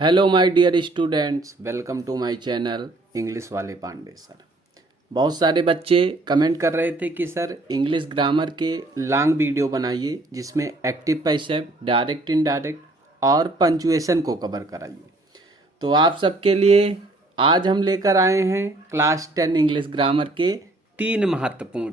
Hello my dear students, welcome to my channel English वाले Pandey sir. बहुत सारे बच्चे कमेंट कर रहे थे कि सर इंग्लिश ग्रामर के लॉन्ग वीडियो बनाइए जिसमें एक्टिव पैसिव, डायरेक्ट इनडायरेक्ट और पंचुएशन को कवर कराइए। तो आप सबके लिए आज हम लेकर आए हैं क्लास 10 इंग्लिश ग्रामर के तीन महत्वपूर्ण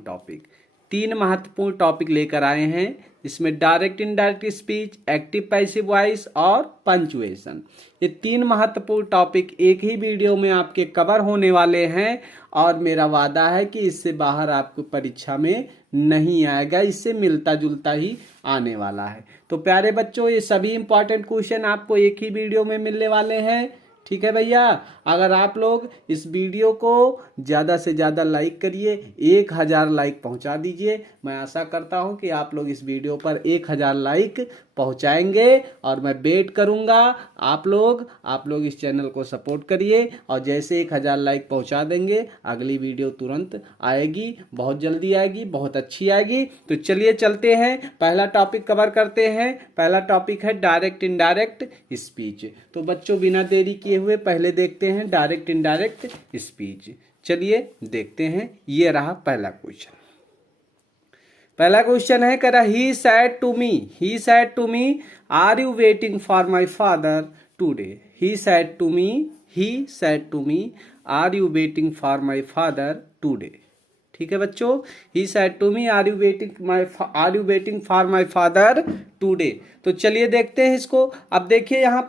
टॉपिक लेकर आए हैं। इसमें direct indirect speech, active passive voice और पंचुएशन, ये तीन महत्वपूर्ण टॉपिक एक ही वीडियो में आपके कवर होने वाले हैं और मेरा वादा है कि इससे बाहर आपको परीक्षा में नहीं आएगा, इससे मिलता जुलता ही आने वाला है। तो प्यारे बच्चों, ये सभी इंपॉर्टेंट क्वेश्चन आपको एक ही वीडियो में मिलने वाले हैं। ठीक है भैया, अगर आप लोग इस वीडियो को ज़्यादा से ज़्यादा लाइक करिए, 1000 लाइक पहुंचा दीजिए। मैं आशा करता हूं कि आप लोग इस वीडियो पर 1000 लाइक पहुंचाएंगे और मैं वेट करूंगा। आप लोग इस चैनल को सपोर्ट करिए और जैसे 1000 लाइक पहुंचा देंगे अगली वीडियो तुरंत आएगी, बहुत जल्दी आएगी, बहुत अच्छी आएगी। तो चलिए चलते हैं, पहला टॉपिक कवर करते हैं। पहला टॉपिक है डायरेक्ट इनडायरेक्ट स्पीच। तो बच्चों बिना देरी किए हुए पहले देखते हैं डायरेक्ट इनडायरेक्ट स्पीच। चलिए देखते हैं, ये रहा पहला क्वेश्चन। पहला क्वेश्चन है कह रहा he said to me are you waiting for my father today. He said to me are you waiting for my father today. ठीक है बच्चों, he said to me are you waiting for my father today. तो चलिए देखते हैं इसको। अब देखिए यहाँ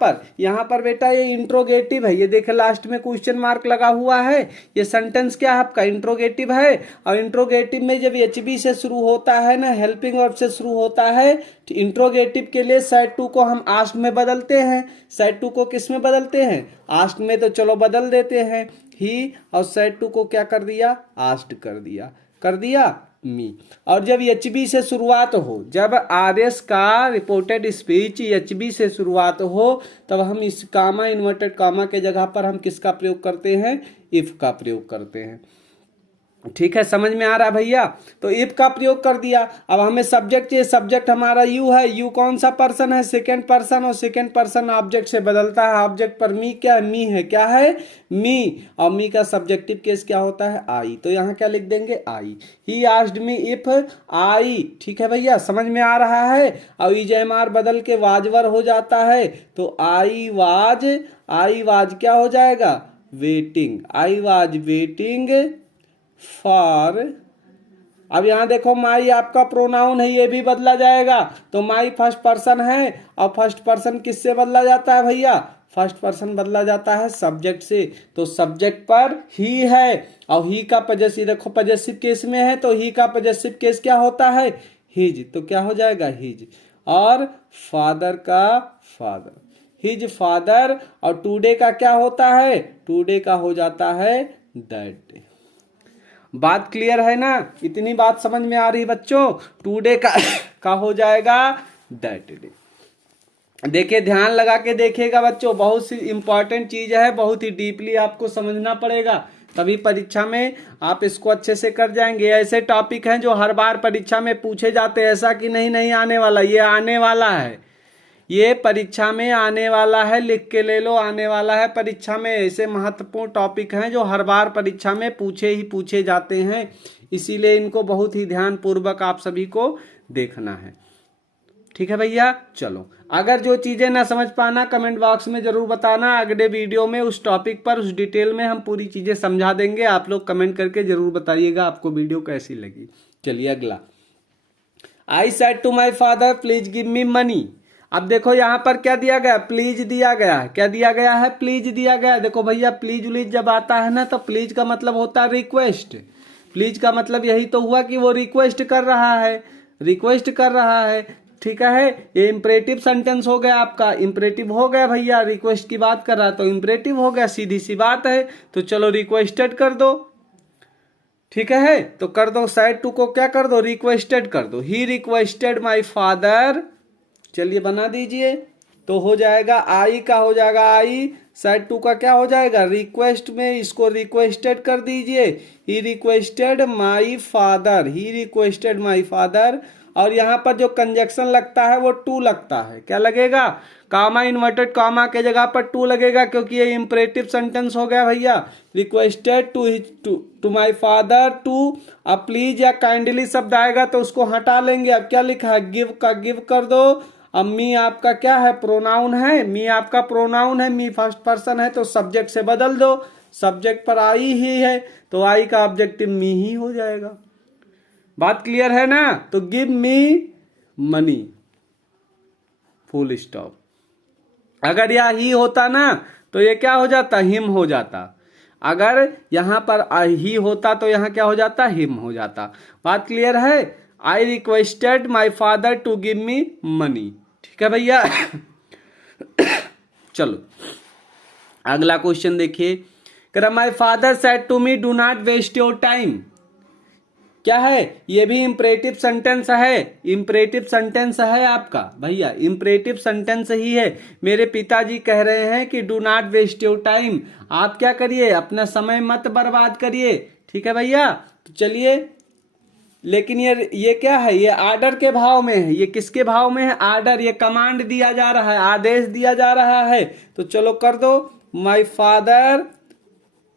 पर बेटा ये इंट्रोगेटिव है, ये देखिए लास्ट में क्वेश्चन मार्क लगा हुआ है। ये सेंटेंस क्या है आपका? इंट्रोगेटिव है। और इंट्रोगेटिव में जब HB से शुरू होता है ना, हेल्पिंग वर्ब से शुरू होता है, तो इंट्रोगेटिव के लिए सैड टू को हम आस्क्ड में बदलते हैं। सैड टू को किस में बदलते हैं? आस्क्ड में। तो चलो बदल देते हैं। ही और सैड टू को क्या कर दिया? आस्क्ड कर दिया मी। और जब HB से शुरुआत हो, जब RS का रिपोर्टेड स्पीच HB से शुरुआत हो, तब हम इस कामा, इन्वर्टेड कामा के जगह पर हम किसका प्रयोग करते हैं? इफ का प्रयोग करते हैं। ठीक है, समझ में आ रहा है भैया? तो इफ का प्रयोग कर दिया। अब हमें सब्जेक्ट चाहिए, सब्जेक्ट हमारा यू है। यू कौन सा पर्सन है? सेकेंड पर्सन, और सेकेंड पर्सन ऑब्जेक्ट से बदलता है। ऑब्जेक्ट पर मी क्या है? मी है। क्या है? मी। और मी का सब्जेक्टिव केस क्या होता है? आई। तो यहाँ क्या लिख देंगे? I. He asked me if I. ठीक है भैया, समझ में आ रहा है? और इजमार बदल के वाजवर हो जाता है, तो आई वाज क्या हो जाएगा? Waiting. I was waiting for. अब यहां देखो, माई आपका प्रोनाउन है, ये भी बदला जाएगा। तो माई फर्स्ट पर्सन है, और फर्स्ट पर्सन किससे बदला जाता है भैया? फर्स्ट पर्सन बदला जाता है सब्जेक्ट से। तो सब्जेक्ट पर ही है, और ही का पजेसिव देखो, पजेसिव केस में है, तो ही का पजेसिव केस क्या होता है? हिज। तो क्या हो जाएगा? हिज। और फादर का फादर, हिज फादर। और टुडे का क्या होता है? टुडे का हो जाता है दैट डे। बात क्लियर है ना? इतनी बात समझ में आ रही बच्चों? टुडे का हो जाएगा दैट डे। देखिए, ध्यान लगा के देखिएगा बच्चों, बहुत सी इंपॉर्टेंट चीज है, बहुत ही डीपली आपको समझना पड़ेगा, तभी परीक्षा में आप इसको अच्छे से कर जाएंगे। ऐसे टॉपिक हैं जो हर बार परीक्षा में पूछे जाते हैं, ऐसा कि नहीं आने वाला, ये आने वाला है, ये परीक्षा में आने वाला है। लिख के ले लो, आने वाला है परीक्षा में। ऐसे महत्वपूर्ण टॉपिक हैं जो हर बार परीक्षा में पूछे जाते हैं, इसीलिए इनको बहुत ही ध्यान पूर्वक आप सभी को देखना है। ठीक है भैया, चलो। अगर जो चीजें ना समझ पाना, कमेंट बॉक्स में जरूर बताना। अगले वीडियो में उस टॉपिक पर, उस डिटेल में हम पूरी चीजें समझा देंगे। आप लोग कमेंट करके जरूर बताइएगा आपको वीडियो कैसी लगी। चलिए अगला। I said to my father please give me money. अब देखो यहाँ पर क्या दिया गया? प्लीज दिया गया है। क्या दिया गया है? प्लीज दिया गया है। देखो भैया, प्लीज उलीज जब आता है ना, तो प्लीज का मतलब होता है रिक्वेस्ट। प्लीज का मतलब यही तो हुआ कि वो रिक्वेस्ट कर रहा है। ठीक है, ये इंपरेटिव सेंटेंस हो गया आपका। इंपरेटिव हो गया भैया, रिक्वेस्ट की बात कर रहा तो इंपरेटिव हो गया, सीधी सी बात है। तो चलो रिक्वेस्टेड कर दो। ठीक है, तो कर दो। साइड टू को क्या कर दो? रिक्वेस्टेड कर दो। He requested my father. चलिए बना दीजिए। तो हो जाएगा आई का हो जाएगा आई, साइड टू का क्या हो जाएगा? रिक्वेस्ट में इसको रिक्वेस्टेड कर दीजिए। He requested my father. और यहाँ पर जो कंजक्शन लगता है वो टू लगता है। क्या लगेगा? कामा, इन्वर्टेड कामा के जगह पर टू लगेगा, क्योंकि ये इंपरेटिव सेंटेंस हो गया भैया। Requested to my father to, अब प्लीज या काइंडली शब्द आएगा तो उसको हटा लेंगे। अब क्या लिखा है? गिव का गिव कर दो। अब मी आपका क्या है? प्रोनाउन है। मी आपका प्रोनाउन है, मी फर्स्ट पर्सन है, तो सब्जेक्ट से बदल दो। सब्जेक्ट पर आई ही है तो आई का ऑब्जेक्टिव मी ही हो जाएगा। बात क्लियर है ना? तो give me money, full stop. अगर यह ही होता ना तो ये क्या हो जाता? हिम हो जाता। अगर यहां पर ही होता तो यहां क्या हो जाता? हिम हो जाता। बात क्लियर है? I requested my father to give me money. ठीक है भैया। चलो अगला क्वेश्चन देखिए। My father said to me do not waste your time. क्या है? ये भी इंपरेटिव सेंटेंस है। इंपरेटिव सेंटेंस है आपका भैया, इंपरेटिव सेंटेंस ही है। मेरे पिताजी कह रहे हैं कि do not waste your time, आप क्या करिए? अपना समय मत बर्बाद करिए। ठीक है भैया। तो चलिए, लेकिन ये क्या है? ये आर्डर के भाव में है। ये किसके भाव में है? आर्डर। ये कमांड दिया जा रहा है, आदेश दिया जा रहा है। तो चलो कर दो।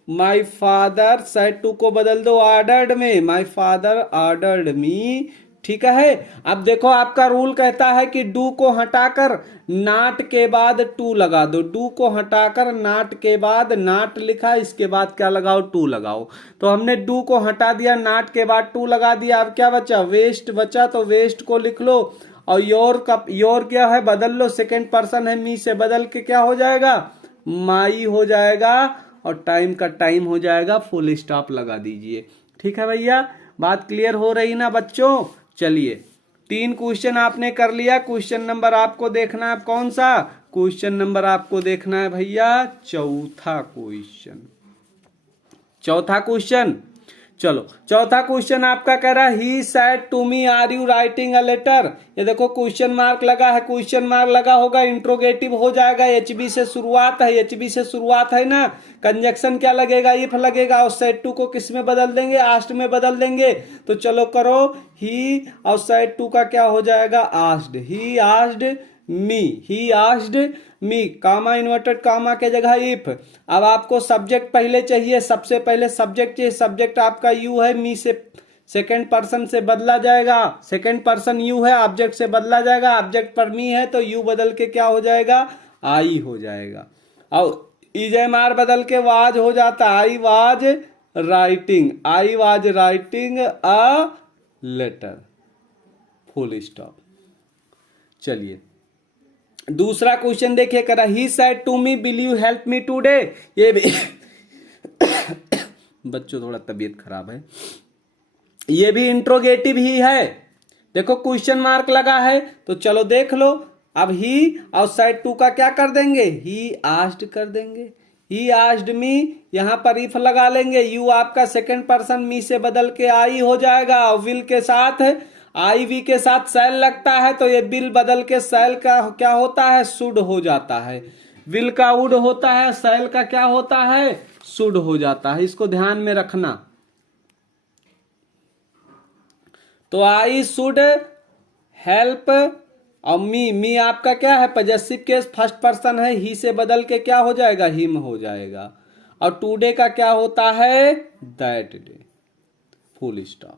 माई फादर सेड टू को बदल दो ऑर्डर्ड में। माई फादर ऑर्डर्ड मी। ठीक है। अब देखो आपका रूल कहता है कि डू को हटाकर नॉट के बाद टू लगा दो। डू को हटाकर नॉट के बाद, नॉट लिखा, इसके बाद क्या लगाओ? टू लगाओ। तो हमने डू को हटा दिया, नॉट के बाद टू लगा दिया। अब क्या बचा? वेस्ट बचा, तो वेस्ट को लिख लो। और योर क्या है? बदल लो, सेकेंड पर्सन है, मी से बदल के क्या हो जाएगा? माई हो जाएगा। और टाइम का टाइम हो जाएगा, फुल स्टॉप लगा दीजिए। ठीक है भैया। बात क्लियर हो रही ना बच्चों? चलिए, 3 क्वेश्चन आपने कर लिया। क्वेश्चन नंबर आपको देखना है कौन सा? क्वेश्चन नंबर आपको देखना है भैया चौथा क्वेश्चन। चौथा क्वेश्चन, चलो चौथा क्वेश्चन आपका कह रहा है he said to me are you writing a letter. ये देखो क्वेश्चन मार्क लगा है, क्वेश्चन मार्क लगा होगा, इंट्रोगेटिव हो जाएगा। एचबी से शुरुआत है, एचबी से शुरुआत है ना। कंजक्शन क्या लगेगा? इफ लगेगा। और सेड टू को किस में बदल देंगे? आस्क्ड में बदल देंगे। तो चलो करो। ही और सेड टू का क्या हो जाएगा? Asked. He asked me, he asked me, comma inverted comma के जगह इफ। अब आपको सब्जेक्ट पहले चाहिए, सबसे पहले सब्जेक्ट चाहिए। सब्जेक्ट आपका यू है, मी से सेकेंड पर्सन से बदला जाएगा। सेकेंड पर्सन यू है, ऑब्जेक्ट से बदला जाएगा। ऑब्जेक्ट पर मी है तो यू बदल के क्या हो जाएगा? आई हो जाएगा। और इजमार बदल के वाज हो जाता। I was writing, I was writing a letter, full stop. चलिए दूसरा क्वेश्चन देखिए, करा he said to me will you help me today. ये भी बच्चों थोड़ा तबीयत खराब है। ये भी इंट्रोगेटिव ही है। देखो क्वेश्चन मार्क लगा है तो चलो देख लो। अब ही और सेड टू का क्या कर देंगे? ही आस्क्ड कर देंगे। ही आस्क्ड मी, यहां पर इफ लगा लेंगे। यू आपका सेकंड पर्सन मी से बदल के आई हो जाएगा। और विल के साथ आई वी के साथ सेल लगता है तो ये बिल बदल के सेल का क्या होता है? शुड हो जाता है। विल का वुड होता है, सेल का क्या होता है? शुड हो जाता है। इसको ध्यान में रखना। तो आई शुड हेल्प। और मी आपका क्या है? पॉजेसिव केस, फर्स्ट पर्सन है, ही से बदल के क्या हो जाएगा? हिम हो जाएगा। और टुडे का क्या होता है? That day, full stop.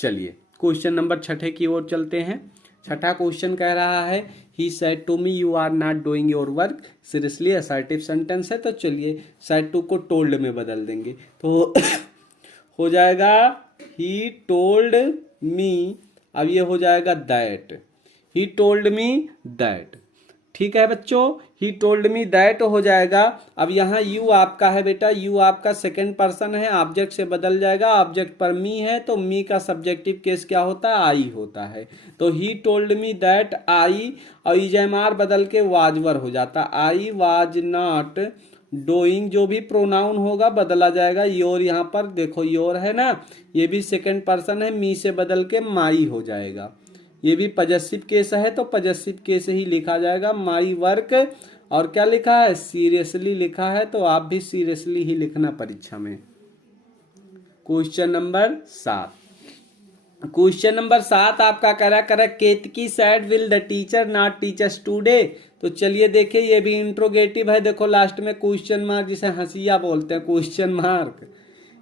चलिए क्वेश्चन नंबर 6 की ओर चलते हैं। छठा क्वेश्चन कह रहा है he said to me you are not doing your work seriously, assertive sentence है। तो चलिए सेड टू को टोल्ड में बदल देंगे तो हो जाएगा ही टोल्ड मी। अब ये हो जाएगा that, he told me that. ठीक है बच्चों, ही टोल्ड मी दैट हो जाएगा। अब यहाँ यू आपका है बेटा, यू आपका सेकंड पर्सन है, ऑब्जेक्ट से बदल जाएगा। ऑब्जेक्ट पर मी है तो मी का सब्जेक्टिव केस क्या होता है? आई होता है। तो he told me that I, और इजमार बदल के वाजवर हो जाता। आई वाज नॉट डूइंग, जो भी प्रोनाउन होगा बदला जाएगा। योर यहाँ पर देखो योर है ना, ये भी सेकंड पर्सन है, मी से बदल के माई हो जाएगा। ये भी पॉजेसिव केस है तो पॉजेसिव केस ही लिखा जाएगा। माई वर्क, और क्या लिखा है? सीरियसली लिखा है, तो आप भी सीरियसली ही लिखना परीक्षा में। क्वेश्चन नंबर 7, क्वेश्चन नंबर 7 आपका करा Ketaki said will the teacher not teach us today. तो चलिए देखिए, ये भी इंट्रोगेटिव है। देखो लास्ट में क्वेश्चन मार्क, जिसे हंसिया बोलते हैं, क्वेश्चन मार्क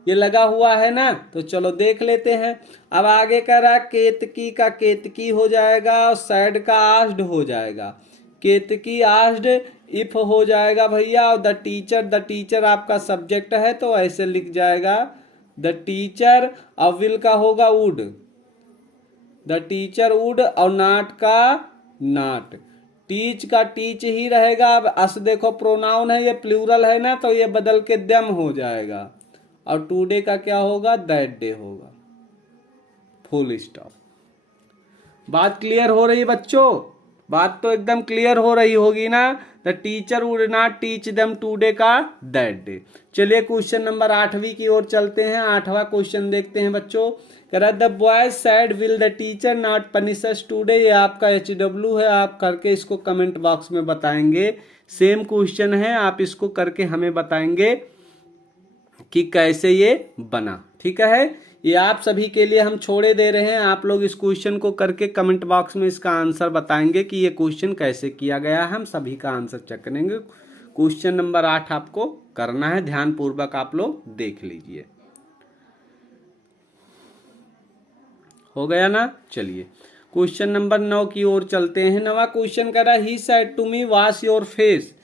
ये लगा हुआ है ना। तो चलो देख लेते हैं। अब आगे कह रहा केतकी का केतकी हो जाएगा और सैड का आस्ड हो जाएगा। केतकी आस्ड इफ हो जाएगा भैया, और द टीचर आपका सब्जेक्ट है तो ऐसे लिख जाएगा द टीचर। और विल का होगा वुड, द टीचर वुड, और नॉट का नॉट। टीच का टीच ही रहेगा। अब अस देखो प्रोनाउन है, ये प्लूरल है ना, तो ये बदल के देम हो जाएगा। और टुडे का क्या होगा, दैट डे होगा। Full stop. बात क्लियर हो रही है बच्चों? बात तो एकदम क्लियर हो रही होगी ना। The teacher would not teach them today का दैट डे। चलिए क्वेश्चन नंबर 8वीं की ओर चलते हैं। 8वां क्वेश्चन देखते हैं बच्चों। कह रहा the boys said will the teacher not punish us today. ये आपका HW है, आप करके इसको कमेंट बॉक्स में बताएंगे। सेम क्वेश्चन है, आप इसको करके हमें बताएंगे कि कैसे ये बना। ठीक है, ये आप सभी के लिए हम छोड़े दे रहे हैं। आप लोग इस क्वेश्चन को करके कमेंट बॉक्स में इसका आंसर बताएंगे कि ये क्वेश्चन कैसे किया गया है। हम सभी का आंसर चेक करेंगे। क्वेश्चन नंबर 8 आपको करना है, ध्यान पूर्वक आप लोग देख लीजिए। हो गया ना? चलिए क्वेश्चन नंबर 9 की ओर चलते हैं। 9वां क्वेश्चन कह रहा है he said to me wash your face.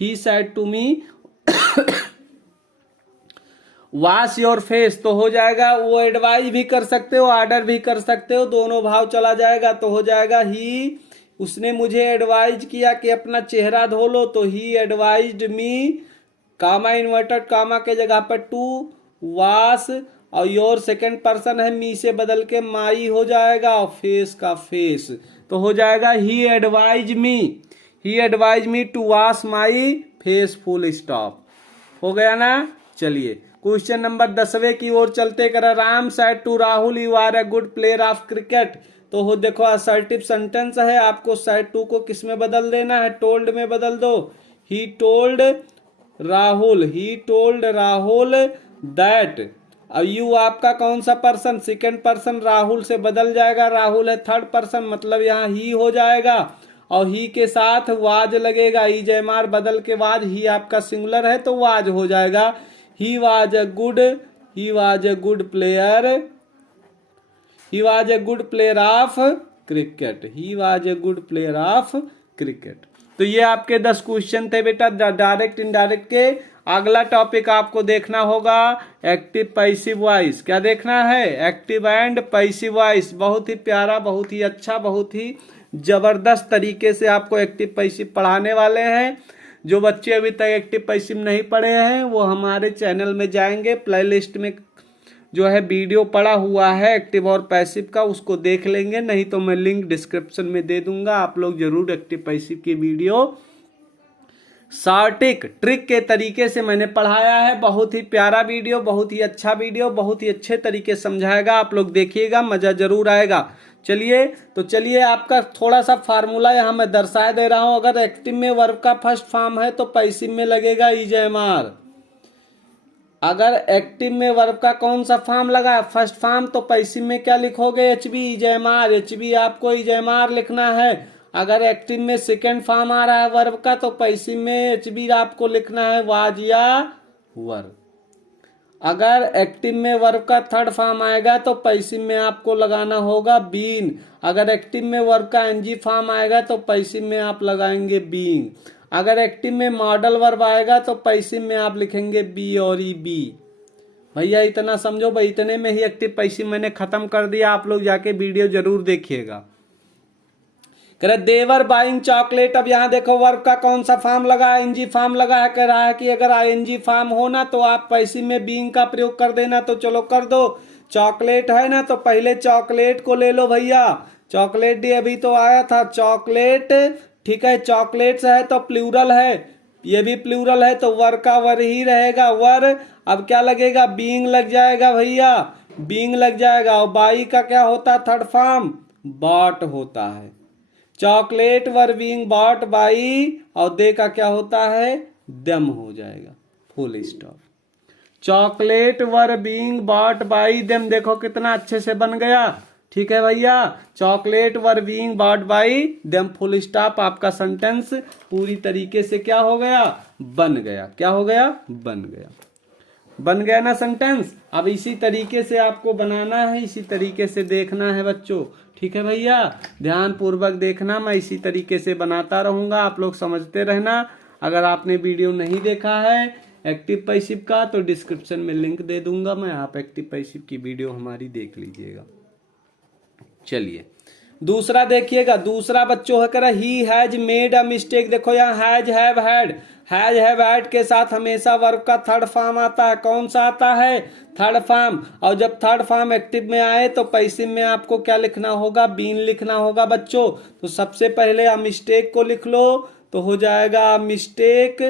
He said to me wash your face. तो हो जाएगा, वो एडवाइज भी कर सकते हो, ऑर्डर भी कर सकते हो, दोनों भाव चला जाएगा। तो हो जाएगा ही, उसने मुझे एडवाइज किया कि अपना चेहरा धो लो। तो ही एडवाइज्ड मी, कामा इन्वर्टेड कामा के जगह पर टू वॉश, और योर सेकंड पर्सन है, मी से बदल के माई हो जाएगा, और फेस का फेस। तो हो जाएगा he advise me, he advise me to wash my face. Full stop. हो गया ना? चलिए क्वेश्चन नंबर 10वें की ओर चलते। कर Ram said to Rahul you are a good player of cricket. तो हो देखो असर्टिव सेंटेंस है, आपको सेड टू को किस में बदल देना है, टोल्ड में बदल दो। He told Rahul, he told Rahul that. अब यू आपका कौन सा पर्सन, सेकंड पर्सन राहुल से बदल जाएगा। राहुल है थर्ड पर्सन, मतलब यहाँ ही हो जाएगा, और ही के साथ वाज लगेगा। ई जयमार बदल के वाज, ही आपका सिंगुलर है तो वाज हो जाएगा। He was a good player, he was a good player of cricket, he was a good player of cricket. तो ये आपके 10 क्वेश्चन थे बेटा डायरेक्ट इनडायरेक्ट के। अगला टॉपिक आपको देखना होगा एक्टिव पैसिव वॉइस। क्या देखना है? Active and passive voice. बहुत ही प्यारा, बहुत ही अच्छा, बहुत ही जबरदस्त तरीके से आपको एक्टिव पैसिव पढ़ाने वाले हैं। जो बच्चे अभी तक एक्टिव पैसिव नहीं पढ़े हैं वो हमारे चैनल में जाएंगे, प्लेलिस्ट में जो है वीडियो पड़ा हुआ है एक्टिव और पैसिव का, उसको देख लेंगे। नहीं तो मैं लिंक डिस्क्रिप्शन में दे दूंगा, आप लोग जरूर एक्टिव पैसिव की वीडियो शार्टिक ट्रिक के तरीके से मैंने पढ़ाया है। बहुत ही प्यारा वीडियो, बहुत ही अच्छा वीडियो, बहुत ही अच्छे तरीके समझाएगा। आप लोग देखिएगा, मजा जरूर आएगा। चलिए आपका थोड़ा सा फार्मूला यहाँ मैं दर्शा दे रहा हूं। अगर एक्टिव में वर्ब का फर्स्ट फॉर्म है तो पैसिव में लगेगा ईजेएमआर। अगर एक्टिव में वर्ब का कौन सा फॉर्म लगा, फर्स्ट फॉर्म, तो पैसिव में क्या लिखोगे, एचबी ईजेएमआर। एचबी आपको ईजेएमआर लिखना है। अगर एक्टिव में सेकेंड फॉर्म आ रहा है वर्ब का तो पैसिव में एचबी आपको लिखना है वाज या वर। अगर एक्टिव में वर्ब का थर्ड फॉर्म आएगा तो पैसिव में आपको लगाना होगा बीन। अगर एक्टिव में वर्ब का एनजी फॉर्म आएगा तो पैसिव में आप लगाएंगे बीइंग। अगर एक्टिव में मॉडल वर्ब आएगा तो पैसिव में आप लिखेंगे बी और ई बी। भैया इतना समझो भाई, इतने में ही एक्टिव पैसिव मैंने खत्म कर दिया। आप लोग जाके वीडियो जरूर देखिएगा। देवर बाइंग चॉकलेट। अब यहाँ देखो वर्ब का कौन सा फॉर्म लगा है, एनजी फॉर्म लगा है। कह रहा है कि अगर आईएनजी फॉर्म हो ना तो आप पैसिव में बीइंग का प्रयोग कर देना। तो चलो कर दो। चॉकलेट है ना तो पहले चॉकलेट को ले लो भैया। चॉकलेट डे अभी तो आया था, चॉकलेट, ठीक है। चॉकलेट्स है तो प्लूरल है, ये भी प्लूरल है तो वर का वर ही रहेगा, वर। अब क्या लगेगा, बीइंग लग जाएगा भैया, बीइंग लग जाएगा। और बाई का क्या होता है थर्ड फॉर्म, बॉट होता है। Chocolate were being bot by, और दे का क्या होता है, दम हो जाएगा। Full stop. Chocolate were being bot by them. देखो कितना अच्छे से बन गया। ठीक है भैया, chocolate were being bot by them, full stop. आपका सेंटेंस पूरी तरीके से क्या हो गया, बन गया। क्या हो गया, बन गया। बन गया ना सेंटेंस। अब इसी तरीके से आपको बनाना है, इसी तरीके से देखना है बच्चों। ठीक है भैया, ध्यान पूर्वक देखना, मैं इसी तरीके से बनाता रहूंगा, आप लोग समझते रहना। अगर आपने वीडियो नहीं देखा है एक्टिव पैसिव का तो डिस्क्रिप्शन में लिंक दे दूंगा मैं, आप एक्टिव पैसिव की वीडियो हमारी देख लीजिएगा। चलिए दूसरा देखिएगा, दूसरा बच्चों है करा he has made a mistake. देखो यहाँ has have had, has have had के साथ हमेशा वर्ब का थर्ड फॉर्म आता है। कौन सा आता है, थर्ड फॉर्म। और जब थर्ड फॉर्म एक्टिव में आए तो पैसिव में आपको क्या लिखना होगा, बीन लिखना होगा बच्चों। तो सबसे पहले अ मिस्टेक को लिख लो तो हो जाएगा मिस्टेक,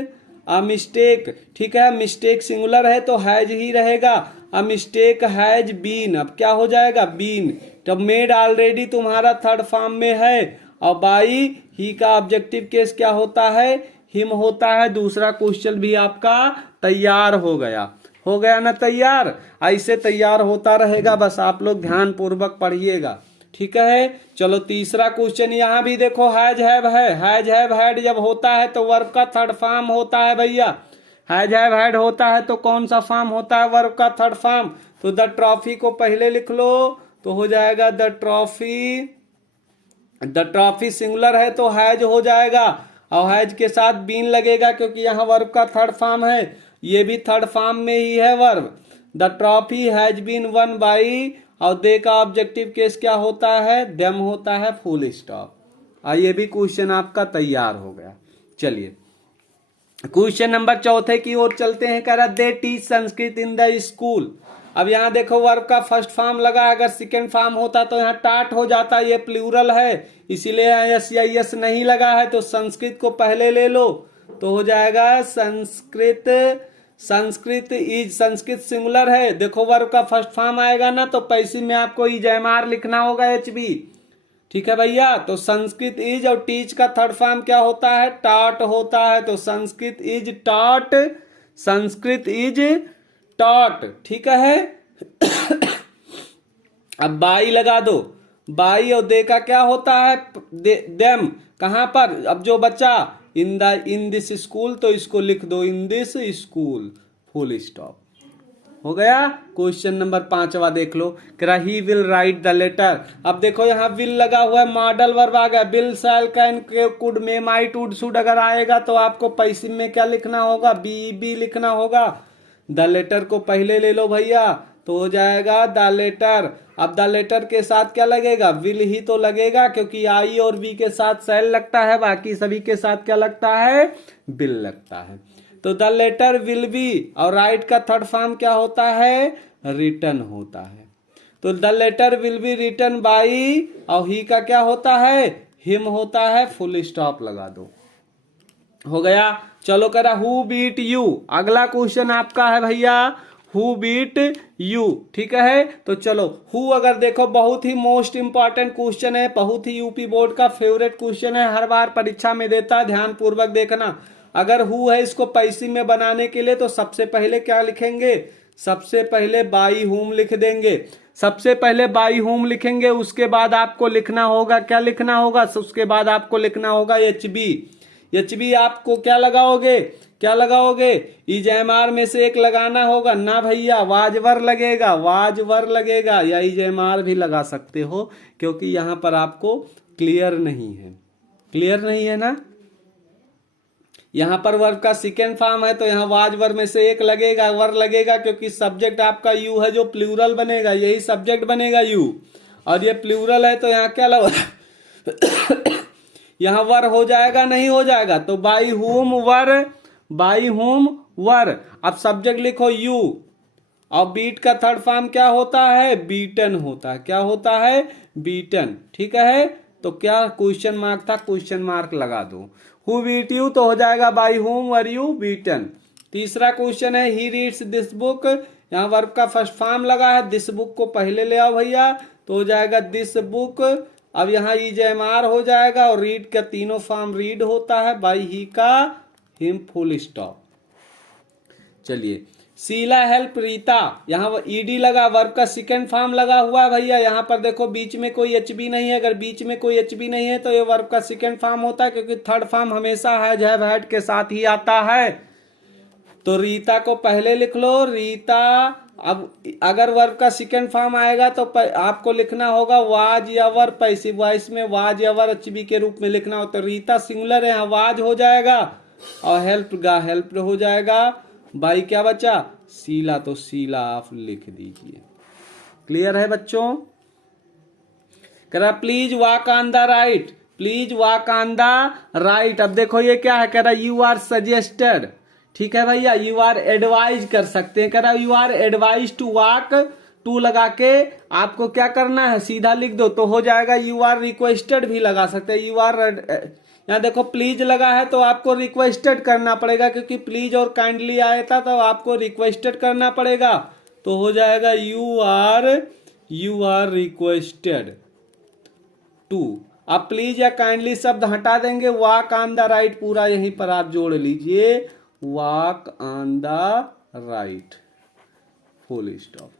अ मिस्टेक। ठीक है, मिस्टेक सिंगुलर है तो हैज ही रहेगा, अ मिस्टेक हैज बीन। अब क्या हो जाएगा, बीन। तो मेड ऑलरेडी तुम्हारा थर्ड फॉर्म में है। और बाई ही का ऑब्जेक्टिव केस क्या होता है, हिम होता है। दूसरा क्वेश्चन भी आपका तैयार हो गया, हो गया ना तैयार। ऐसे तैयार होता रहेगा, बस आप लोग ध्यान पूर्वक पढ़िएगा। ठीक है, चलो तीसरा क्वेश्चन यहाँ भी देखो, हैज हैव है, हैज हैव हैड जब होता है तो वर्ब का थर्ड फॉर्म होता है भैया। हैज हैव हैड होता है तो कौन सा फॉर्म होता है, वर्ब का थर्ड फॉर्म। तो द ट्रॉफी को पहले लिख लो तो हो जाएगा the trophy. The trophy singular है तो हैज हो जाएगा, और हैज के साथ बीन लगेगा क्योंकि यहाँ वर्ब का थर्ड फॉर्म है, ये भी थर्ड फॉर्म में ही है verb. The trophy has been won by, और दे का ऑब्जेक्टिव केस क्या होता है, देम होता है, फुल स्टॉप। ये भी क्वेश्चन आपका तैयार हो गया। चलिए क्वेश्चन नंबर चौथे की ओर चलते हैं। कह रहा they teach Sanskrit in the school. अब यहाँ देखो वर्ब का फर्स्ट फॉर्म लगा, अगर सेकेंड फॉर्म होता तो यहाँ टाट हो जाता, ये प्लूरल है इसीलिए यस या यस नहीं लगा है। तो संस्कृत को पहले ले लो तो हो जाएगा संस्कृत, संस्कृत इज, संस्कृत सिंगुलर है। देखो वर्ब का फर्स्ट फॉर्म आएगा ना तो पैसिव में आपको इजएमआर लिखना होगा, एच बी। ठीक है भैया, तो संस्कृत इज, और टीच का थर्ड फॉर्म क्या होता है, टॉट होता है। तो Sanskrit is taught, Sanskrit is taught. ठीक है अब बाई लगा दो, बाई और दे का क्या होता है, देम। कहां पर, अब जो बच्चा in the, in this school, तो इसको लिख दो in this school, full stop. हो गया। क्वेश्चन नंबर 5वां देख लो, कह रहा he will write the letter. अब देखो यहाँ विल लगा हुआ है, मॉडल वर्ब आ गया। Will, shall, can, could, may, might, would, should अगर आएगा तो आपको पैसिव में क्या लिखना होगा, बी लिखना होगा। द लेटर को पहले ले लो भैया तो हो जाएगा द लेटर। अब द लेटर के साथ क्या लगेगा, विल ही तो लगेगा क्योंकि आई और बी के साथ शैल लगता है, बाकी सभी के साथ क्या लगता है, विल लगता है। तो द लेटर विल बी, और राइट का थर्ड फॉर्म क्या होता है, रिटन होता है। तो the letter will be written by, और ही का क्या होता है, हिम होता है, फुल स्टॉप लगा दो। हो गया। चलो कह रहा हु बीट यू। अगला क्वेश्चन आपका है भैया हु बीट यू। ठीक है, तो चलो हु, अगर देखो बहुत ही मोस्ट इंपॉर्टेंट क्वेश्चन है, बहुत ही यूपी बोर्ड का फेवरेट क्वेश्चन है, हर बार परीक्षा में देता है, ध्यान पूर्वक देखना। अगर हु है इसको पैसिव में बनाने के लिए तो सबसे पहले क्या लिखेंगे, सबसे पहले बाई हुम लिख देंगे। सबसे पहले बाई हुम लिखेंगे, उसके बाद आपको लिखना होगा, क्या लिखना होगा, उसके बाद आपको लिखना होगा एच बी। एच बी आपको क्या लगाओगे, क्या लगाओगे, इजएमआर में से एक लगाना होगा ना भैया, वाजवर लगेगा, वाजवर लगेगा, या इजएमआर भी लगा सकते हो क्योंकि यहां पर आपको क्लियर नहीं है, क्लियर नहीं है ना। यहां पर वर्ब का सेकेंड फॉर्म है तो यहां वाजवर में से एक लगेगा, वर लगेगा क्योंकि सब्जेक्ट आपका यू है जो प्लूरल बनेगा, यही सब्जेक्ट बनेगा यू, और ये प्लूरल है तो यहाँ क्या लगा यहां वर हो जाएगा, नहीं हो जाएगा। तो बाई हुम वर, बाई हुम वर। अब सब्जेक्ट लिखो यू, और बीट का थर्ड फॉर्म क्या होता है, बीटन होता है। क्या होता है, बीटन। ठीक है, तो क्या क्वेश्चन मार्क था, क्वेश्चन मार्क लगा दो। हु बीट यू तो हो जाएगा बाई हुम वर यू बीटन। तीसरा क्वेश्चन है ही रीड्स दिस बुक। यहाँ वर्ब का फर्स्ट फॉर्म लगा है, दिस बुक को पहले ले आओ भैया तो हो जाएगा दिस बुक। अब यहाँ इजएमआर हो जाएगा, और रीड का तीनों फॉर्म रीड होता है, बाई ही का हिम, फुल स्टॉप। चलिए शीला हेल्प रीता, यहाँ ईडी लगा, वर्ब का सेकंड फॉर्म लगा हुआ है भैया। यहाँ पर देखो बीच में कोई एचबी नहीं है, अगर बीच में कोई एचबी नहीं है तो ये वर्ब का सेकंड फॉर्म होता है, क्योंकि थर्ड फॉर्म हमेशा हैज हैव हैड के साथ ही आता है। तो रीता को पहले लिख लो, रीता। अब अगर वर्ब का सेकंड फॉर्म आएगा तो आपको लिखना होगा वाज या वर, पैसिव वॉइस में वाज या वर एचबी के रूप में लिखना हो। तो रीता सिंगुलर है, वाज हो जाएगा, और हेल्प हो जाएगा। बाई क्या बचा, शीला, तो शीला आप लिख दीजिए। क्लियर है बच्चों? कह रहा please walk on the right, please walk on the right. अब देखो ये क्या है, कह रहा यू आर सजेस्टेड, ठीक है भैया, यू आर एडवाइज कर सकते हैं। कह रहा you are advise to walk, to लगा के आपको क्या करना है, सीधा लिख दो तो हो जाएगा। यू आर रिक्वेस्टेड भी लगा सकते हैं, यू आर, यहाँ देखो प्लीज लगा है तो आपको रिक्वेस्टेड करना पड़ेगा, क्योंकि प्लीज और काइंडली आया था तो आपको रिक्वेस्टेड करना पड़ेगा। तो हो जाएगा यू आर रिक्वेस्टेड टू। अब प्लीज या काइंडली शब्द हटा देंगे, वॉक ऑन द राइट पूरा यहीं पर आप जोड़ लीजिए, walk on the right, full stop,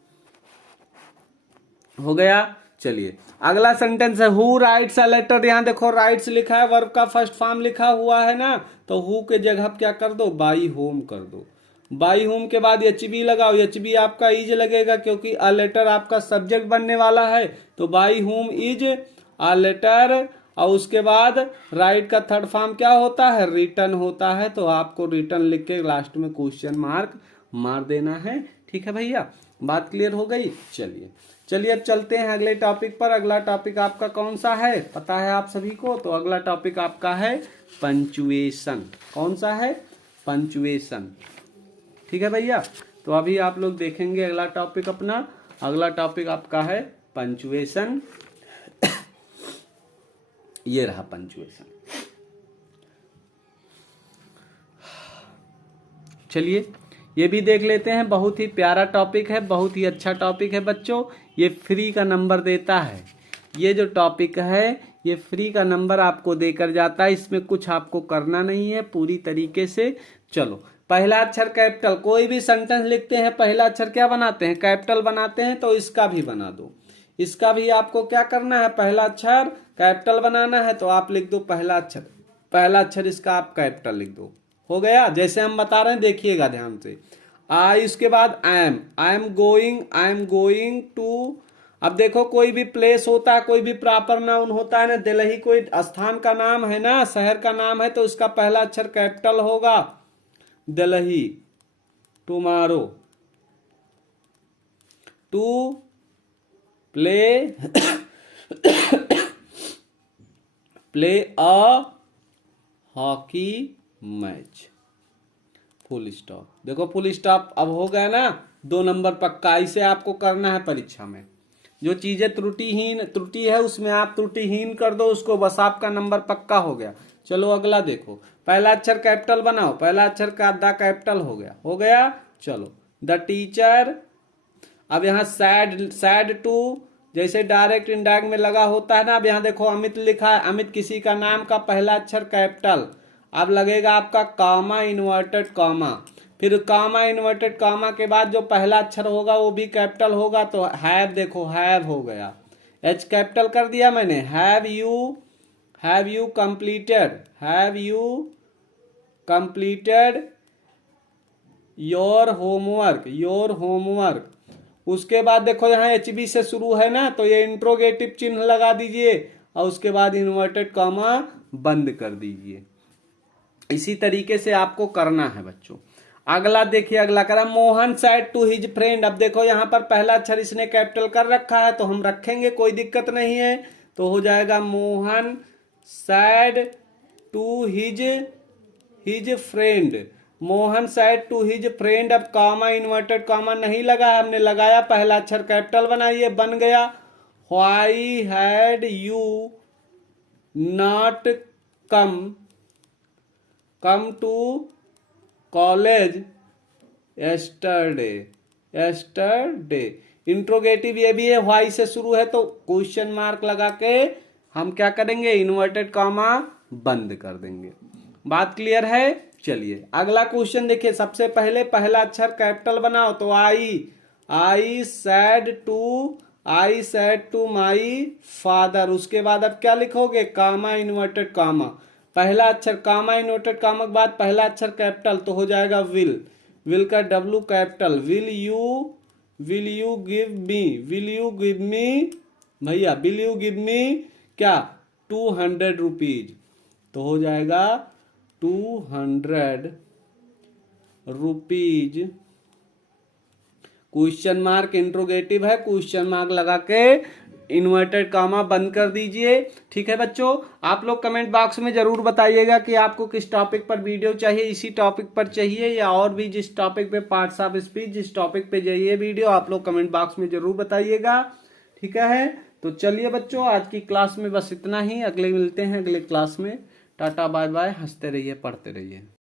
हो गया। चलिए अगला सेंटेंस है, हु राइट्स अ लेटर। यहां देखो राइट्स लिखा है, वर्ब का फर्स्ट फॉर्म लिखा हुआ है ना, तो हु के जगह क्या कर दो, बाई होम कर दो। बाई होम के बाद एचबी लगाओ, एचबी आपका इज लगेगा, क्योंकि अ लेटर आपका सब्जेक्ट बनने वाला है। तो by home is a letter, और उसके बाद राइट का थर्ड फॉर्म क्या होता है, रिटर्न होता है। तो आपको रिटर्न लिख के लास्ट में क्वेश्चन मार्क मार देना है, ठीक है भैया। बात क्लियर हो गई? चलिए अब चलते हैं अगले टॉपिक पर। अगला टॉपिक आपका कौन सा है, पता है आप सभी को? तो अगला टॉपिक आपका है पंचुएशन। कौन सा है? पंचुएशन, ठीक है भैया। तो अभी आप लोग देखेंगे अगला टॉपिक अपना। अगला टॉपिक आपका है पंचुएशन। ये रहा पंचुएशन। चलिए ये भी देख लेते हैं, बहुत ही प्यारा टॉपिक है, बहुत ही अच्छा टॉपिक है बच्चों। ये फ्री का नंबर देता है, ये जो टॉपिक है ये फ्री का नंबर आपको देकर जाता है, इसमें कुछ आपको करना नहीं है पूरी तरीके से। चलो पहला अक्षर कैपिटल, कोई भी सेंटेंस लिखते हैं पहला अक्षर क्या बनाते हैं, कैपिटल बनाते हैं। तो इसका भी बना दो, इसका भी आपको क्या करना है, पहला अक्षर कैपिटल बनाना है। तो आप लिख दो पहला अक्षर इसका आप कैपिटल लिख दो, हो गया। जैसे हम बता रहे हैं देखिएगा ध्यान से। आई, उसके बाद आई एम गोइंग टू। अब देखो कोई भी प्लेस होता है, कोई भी प्रॉपर नाउन होता है ना, दिल्ली कोई स्थान का नाम है ना, शहर का नाम है, तो उसका पहला अक्षर कैपिटल होगा, Delhi. Tomorrow, to play a hockey match, full stop. देखो फुल स्टॉप अब हो गया ना, 2 नंबर पक्का। इसे आपको करना है परीक्षा में। जो चीजें त्रुटि है उसमें आप त्रुटिहीन कर दो उसको, बस आपका नंबर पक्का हो गया। चलो अगला देखो, पहला अक्षर कैपिटल बनाओ, पहला अक्षर का द कैपिटल हो गया। चलो द टीचर। अब यहाँ सैड टू, जैसे डायरेक्ट इनडायरेक्ट में लगा होता है ना। अब यहाँ देखो अमित लिखा है, अमित किसी का नाम का पहला अक्षर कैपिटल। अब लगेगा आपका कॉमा इन्वर्टेड कॉमा, फिर कॉमा इन्वर्टेड कॉमा के बाद जो पहला अक्षर होगा वो भी कैपिटल होगा। तो हैव, देखो हैव हो गया, एच कैपिटल कर दिया मैंने। Have you completed your homework. उसके बाद देखो यहाँ एचबी से शुरू है ना, तो ये इंट्रोगेटिव चिन्ह लगा दीजिए, और उसके बाद इन्वर्टेड कॉमा बंद कर दीजिए। इसी तरीके से आपको करना है बच्चों। अगला देखिए, अगला करा Mohan said to his friend. अब देखो यहाँ पर पहला अक्षर इसने कैपिटल कर रखा है, तो हम रखेंगे, कोई दिक्कत नहीं है। तो हो जाएगा Mohan said to his friend, Mohan said to his friend. अब कॉमा इन्वर्टेड कॉमा नहीं लगा है, हमने लगाया, पहला अक्षर कैपिटल बनाइए, बन गया why had you not come to college yesterday. Interrogative ये भी है, व्हाई से शुरू है, तो क्वेश्चन मार्क लगा के हम क्या करेंगे, इन्वर्टेड कॉमा बंद कर देंगे। बात क्लियर है। चलिए अगला क्वेश्चन देखिए। सबसे पहले पहला अक्षर कैपिटल बनाओ तो I said to my father. उसके बाद अब क्या लिखोगे, कामा इन्वर्टेड कामा। पहला अक्षर कामा इन्वर्टेड कामा के बाद पहला अक्षर कैपिटल तो हो जाएगा विल का W capital. Will you give me भैया, विल यू गिव मी क्या 200 रुपीज। तो हो जाएगा 200 रुपीज। क्वेश्चन मार्क इंट्रोगेटिव है, क्वेश्चन मार्क लगा के इन्वर्टेड कामा बंद कर दीजिए। ठीक है बच्चों, आप लोग कमेंट बॉक्स में जरूर बताइएगा कि आपको किस टॉपिक पर वीडियो चाहिए, इसी टॉपिक पर चाहिए या और भी जिस टॉपिक पे पार्ट्स ऑफ स्पीच जिस टॉपिक पे चाहिए वीडियो, आप लोग कमेंट बॉक्स में जरूर बताइएगा। ठीक है, तो चलिए बच्चों आज की क्लास में बस इतना ही। अगले मिलते हैं अगले क्लास में। टाटा बाय बाय, हंसते रहिए, पढ़ते रहिए।